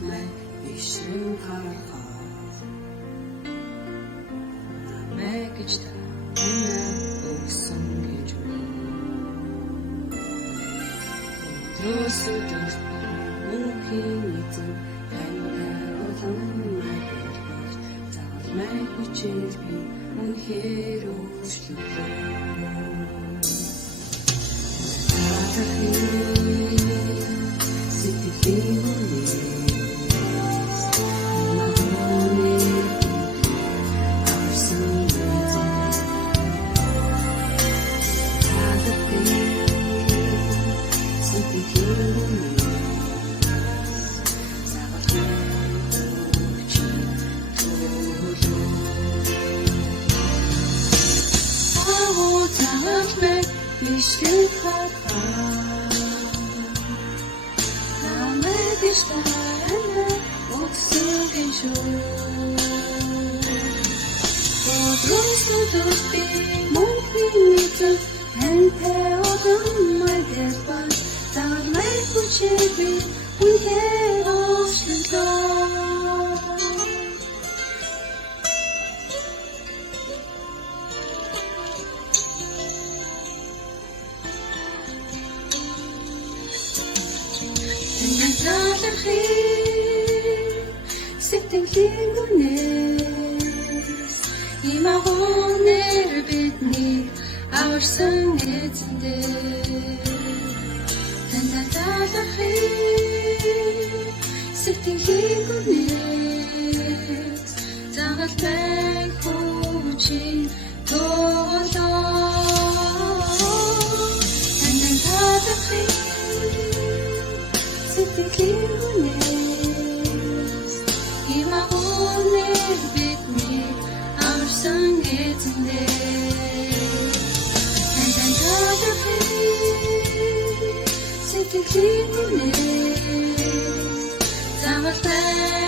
май бишрэн харахаар намайг ч та өгсөн гэж өдрөөсөдөр мөнхийн эзэн таньтай улам мэдэрч замайг хүчээр би үнэхээр өөрчлөлөө сэтгэлийн үнээс Bişrэн харахаар намайг ч та өгсөн гэж өдрөөсөдөр би мөнхийн эзэн таньтай улам мэдэрч замайг хүчээр би үнэхээр өөрчлөлөө Сэтгэлийн үнээс имагонэр бидний аварсан эзэндээ таньдалахыг сэтгэлийн үнээс загалтай хүчин тоглоо таньдалахыг сэтгэлийн үнээс имагонэр бидний аварсан эзэндээ сэтгэлийн үнээс загалтай